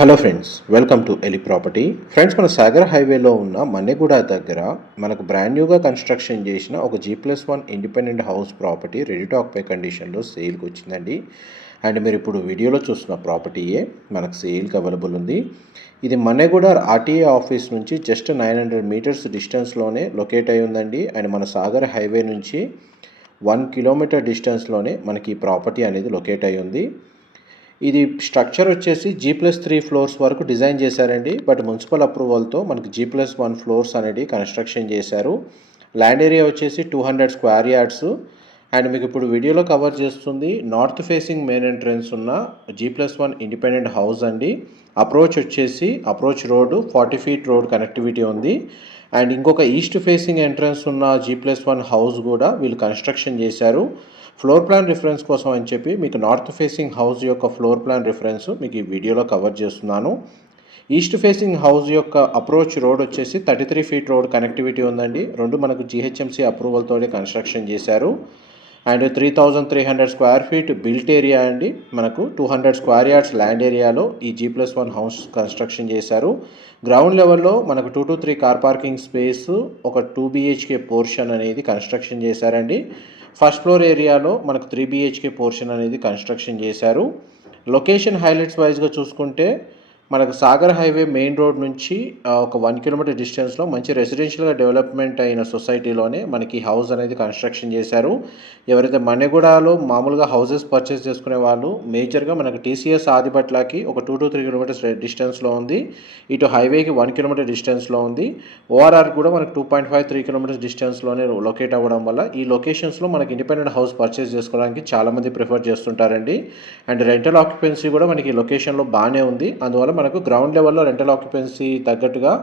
Hello friends welcome to ఎలి property. Friends మన సాగర్ హైవేలో ఉన్న మన్నెగూడ దగ్గర మనకు బ్రాండ్ న్యూగా కన్స్ట్రక్షన్ చేసిన ఒక G plus one independent house property ready to occupy కండిషన్లో సేల్కి వచ్చిందండి. అండ్ మీరు ఇప్పుడు వీడియోలో చూస్తున్న ప్రాపర్టీయే మనకు సేల్కి అవైలబుల్ ఉంది. ఇది మన్నెగూడ ఆర్టీఏ ఆఫీస్ నుంచి జస్ట్ నైన్ హండ్రెడ్ మీటర్స్ డిస్టెన్స్లోనే లొకేట్ అయి ఉందండి. అండ్ మన సాగర్ హైవే నుంచి వన్ కిలోమీటర్ డిస్టెన్స్లోనే మనకి ఈ ప్రాపర్టీ అనేది లొకేట్ అయి ఉంది. ఇది స్ట్రక్చర్ వచ్చేసి జీ ప్లస్ త్రీ ఫ్లోర్స్ వరకు డిజైన్ చేశారండి. బట్ మున్సిపల్ అప్రూవల్తో మనకి జీ ప్లస్ వన్ ఫ్లోర్స్ అనేది కన్స్ట్రక్షన్ చేశారు. ల్యాండ్ ఏరియా వచ్చేసి two hundred square yards and మీకు ఇప్పుడు వీడియోలో కవర్ చేస్తుంది నార్త్ ఫేసింగ్ మెయిన్ ఎంట్రన్స్ ఉన్న G plus one independent house అండి. అప్రోచ్ వచ్చేసి approach road forty feet road connectivity ఉంది. అండ్ ఇంకొక ఈస్ట్ ఫేసింగ్ ఎంట్రన్స్ ఉన్న జీ ప్లస్ వన్ హౌస్ కూడా వీళ్ళు కన్స్ట్రక్షన్ చేశారు. ఫ్లోర్ ప్లాన్ రిఫరెన్స్ కోసం అని చెప్పి మీకు నార్త్ ఫేసింగ్ హౌస్ యొక్క ఫ్లోర్ ప్లాన్ రిఫరెన్స్ మీకు ఈ వీడియోలో కవర్ చేస్తున్నాను. ఈస్ట్ ఫేసింగ్ హౌస్ యొక్క అప్రోచ్ రోడ్ వచ్చేసి thirty three feet road connectivity ఉందండి. రెండు మనకు జిహెచ్ఎంసీ అప్రూవల్తో కన్స్ట్రక్షన్ చేశారు. And three thousand three hundred square feet built area అండి. మనకు two hundred square yards land ఏరియాలో ఈ G plus one house construction చేశారు. గ్రౌండ్ లెవెల్లో మనకు two to three car parking space ఒక టూ బీహెచ్కే పోర్షన్ అనేది కన్స్ట్రక్షన్ చేశారండి. ఫస్ట్ ఫ్లోర్ ఏరియాలో మనకు త్రీ బీహెచ్కే పోర్షన్ అనేది కన్స్ట్రక్షన్ చేశారు. లొకేషన్ హైలైట్స్ వైజ్గా చూసుకుంటే మనకు సాగర్ హైవే మెయిన్ రోడ్ నుంచి ఒక వన్ కిలోమీటర్ డిస్టెన్స్లో మంచి రెసిడెన్షియల్గా డెవలప్మెంట్ అయిన సొసైటీలోనే మనకి హౌస్ అనేది కన్స్ట్రక్షన్ చేశారు. ఎవరైతే మణిగూడలో మామూలుగా హౌసెస్ పర్చేస్ చేసుకునే వాళ్ళు మేజర్గా మనకు టీసీఎస్ ఆదిపట్లకి ఒక టూ టు త్రీ కిలోమీటర్స్ డిస్టెన్స్లో ఉంది. ఇటు హైవేకి వన్ కిలోమీటర్ డిస్టెన్స్లో ఉంది. ఓఆర్ఆర్ కూడా మనకు two point five three kilometres డిస్టెన్స్లోనే locate అవ్వడం వల్ల ఈ లొకేషన్స్లో మనకి ఇండిపెండెంట్ హౌస్ పర్చేస్ చేసుకోవడానికి చాలామంది ప్రిఫర్ చేస్తుంటారండి. అండ్ రెంటల్ ఆక్యుపెన్సీ కూడా మనకి ఈ లొకేషన్లో బాగానే ఉంది. అందువల్ల మనకు గ్రౌండ్ లెవెల్లో రెంటల్ ఆక్యుపెన్సీ తగ్గట్టుగా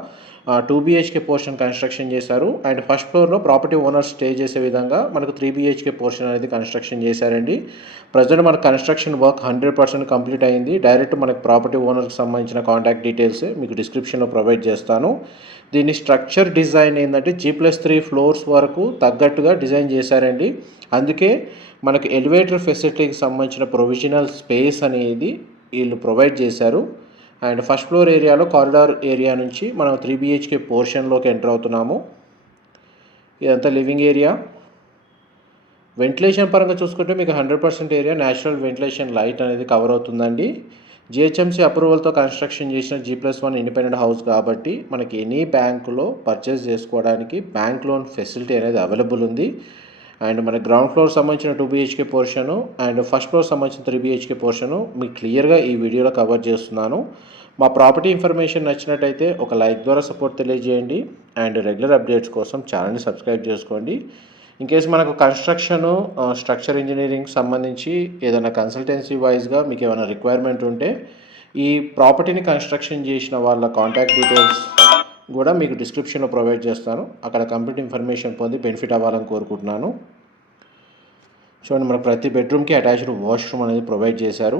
టూ బీహెచ్కే పోర్షన్ కన్స్ట్రక్షన్ చేశారు. అండ్ ఫస్ట్ ఫ్లోర్లో ప్రాపర్టీ ఓనర్స్ స్టే చేసే విధంగా మనకు త్రీ బీహెచ్కే పోర్షన్ అనేది కన్స్ట్రక్షన్ చేశారండి. ప్రజెంట్ మనకు construction work hundred percent complete అయింది. డైరెక్ట్ మనకు ప్రాపర్టీ ఓనర్కి సంబంధించిన కాంటాక్ట్ డీటెయిల్స్ మీకు డిస్క్రిప్షన్లో ప్రొవైడ్ చేస్తాను. దీని స్ట్రక్చర్ డిజైన్ ఏంటంటే జీ ప్లస్ త్రీ ఫ్లోర్స్ వరకు తగ్గట్టుగా డిజైన్ చేశారండి. అందుకే మనకు ఎలివేటర్ ఫెసిలిటీకి సంబంధించిన ప్రొవిజనల్ స్పేస్ అనేది వీళ్ళు ప్రొవైడ్ చేశారు. అండ్ ఫస్ట్ ఫ్లోర్ ఏరియాలో కారిడార్ ఏరియా నుంచి మనం త్రీ బిహెచ్కే పోర్షన్లోకి ఎంటర్ అవుతున్నాము. ఇదంతా లివింగ్ ఏరియా. వెంటిలేషన్ పరంగా చూసుకుంటే మీకు hundred percent area natural ventilation light అనేది కవర్ అవుతుందండి. జిహెచ్ఎంసీ అప్రూవల్తో కన్స్ట్రక్షన్ చేసిన G plus one independent house కాబట్టి మనకి ఎనీ బ్యాంకులో పర్చేస్ చేసుకోవడానికి బ్యాంక్ లోన్ ఫెసిలిటీ అనేది అవైలబుల్ ఉంది. అండ్ మన గ్రౌండ్ ఫ్లోర్ సంబంధించిన two BHK portion and first floor సంబంధించిన త్రీ బీహెచ్కే పోర్షను మీకు క్లియర్గా ఈ వీడియోలో కవర్ చేస్తున్నాను. మా ప్రాపర్టీ ఇన్ఫర్మేషన్ నచ్చినట్టయితే ఒక లైక్ ద్వారా సపోర్ట్ తెలియజేయండి. అండ్ రెగ్యులర్ అప్డేట్స్ కోసం ఛానల్ని సబ్స్క్రైబ్ చేసుకోండి. ఇన్ కేస్ మనకు కన్స్ట్రక్షను స్ట్రక్చర్ ఇంజనీరింగ్ సంబంధించి ఏదైనా కన్సల్టెన్సీ వైజ్గా మీకు ఏమైనా రిక్వైర్మెంట్ ఉంటే ఈ ప్రాపర్టీని కన్స్ట్రక్షన్ చేసిన వాళ్ళ కాంటాక్ట్ డీటెయిల్స్ కూడా మీకు డిస్క్రిప్షన్లో ప్రొవైడ్ చేస్తాను. అక్కడ కంప్లీట్ ఇన్ఫర్మేషన్ పొంది బెనిఫిట్ అవ్వాలని కోరుకుంటున్నాను. చూడండి మనకు ప్రతి బెడ్రూమ్కి అటాచ్డ్ వాష్రూమ్ అనేది ప్రొవైడ్ చేశారు.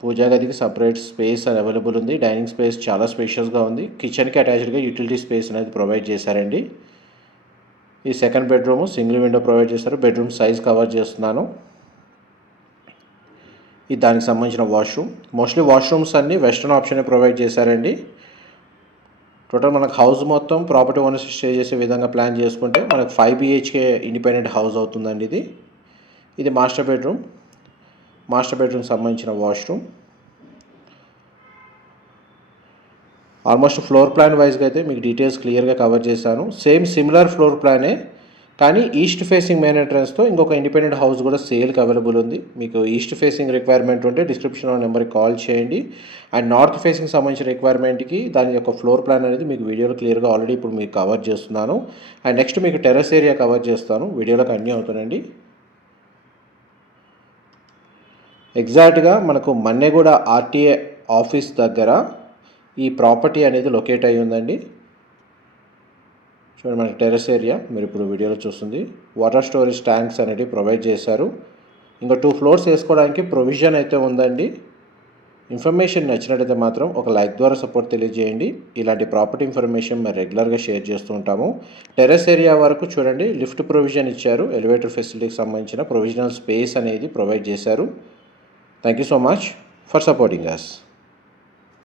పూజా గదికి సపరేట్ స్పేస్ అవైలబుల్ ఉంది. డైనింగ్ స్పేస్ చాలా స్పేషియస్గా ఉంది. కిచెన్కి అటాచ్డ్గా యూటిలిటీ స్పేస్ అనేది ప్రొవైడ్ చేశారండి. ఈ second bedroom single window provide చేశారు. బెడ్రూమ్ సైజ్ కవర్ చేస్తున్నాను. ఇది దానికి సంబంధించిన వాష్రూమ్ మోస్ట్లీ వాష్రూమ్స్ అన్నీ వెస్ట్రన్ ఆప్షన్ ప్రొవైడ్ చేశారండి. టోటల్ మనకు హౌస్ మొత్తం ప్రాపర్టీ ఓనర్స్ స్టే చేసే విధంగా ప్లాన్ చేసుకుంటే మనకు ఫైవ్ బిహెచ్కే ఇండిపెండెంట్ హౌస్ అవుతుందండి ఇది. ఇది మాస్టర్ బెడ్రూమ్ మాస్టర్ బెడ్రూమ్ సంబంధించిన వాష్రూమ్ ఆల్మోస్ట్ ఫ్లోర్ ప్లాన్ వైజ్గా అయితే మీకు డీటెయిల్స్ క్లియర్గా కవర్ చేశాను సేమ్ సిమిలర్ ఫ్లోర్ ప్లానే కానీ ఈస్ట్ ఫేసింగ్ మెయిన్ ఎంట్రన్స్తో ఇంకొక ఇండిపెండెంట్ హౌస్ కూడా సేల్కి అవైలబుల్ ఉంది. మీకు ఈస్ట్ ఫేసింగ్ రిక్వైర్మెంట్ ఉంటే డిస్క్రిప్షన్లో నెంబర్కి కాల్ చేయండి. అండ్ నార్త్ ఫేసింగ్ సంబంధించిన రిక్వైర్మెంట్కి దాని యొక్క ఫ్లోర్ ప్లాన్ అనేది మీకు వీడియోలో క్లియర్గా ఆల్రెడీ ఇప్పుడు మీకు కవర్ చేస్తున్నాను. అండ్ నెక్స్ట్ మీకు టెర్రస్ ఏరియా కవర్ చేస్తాను. వీడియోలో అన్నీ అవుతానండి. ఎగ్జాక్ట్గా మనకు మన్నెగూడ ఆర్టీఏ ఆఫీస్ దగ్గర ఈ ప్రాపర్టీ అనేది లొకేట్ అయి ఉందండి. చూడండి మన టెర్రస్ ఏరియా మీరు ఇప్పుడు వీడియోలో చూస్తుంది. వాటర్ స్టోరేజ్ ట్యాంక్స్ అనేవి ప్రొవైడ్ చేశారు. ఇంకా టూ ఫ్లోర్స్ వేసుకోవడానికి ప్రొవిజన్ అయితే ఉందండి. ఇన్ఫర్మేషన్ నచ్చినట్టయితే మాత్రం ఒక లైక్ ద్వారా సపోర్ట్ తెలియజేయండి. ఇలాంటి ప్రాపర్టీ ఇన్ఫర్మేషన్ మేము రెగ్యులర్గా షేర్ చేస్తూ ఉంటాము. టెర్రస్ ఏరియా వరకు చూడండి లిఫ్ట్ ప్రొవిజన్ ఇచ్చారు. ఎలివేటర్ ఫెసిలిటీకి సంబంధించిన ప్రొవిజనల్ స్పేస్ అనేది ప్రొవైడ్ చేశారు. Thank you so much for supporting us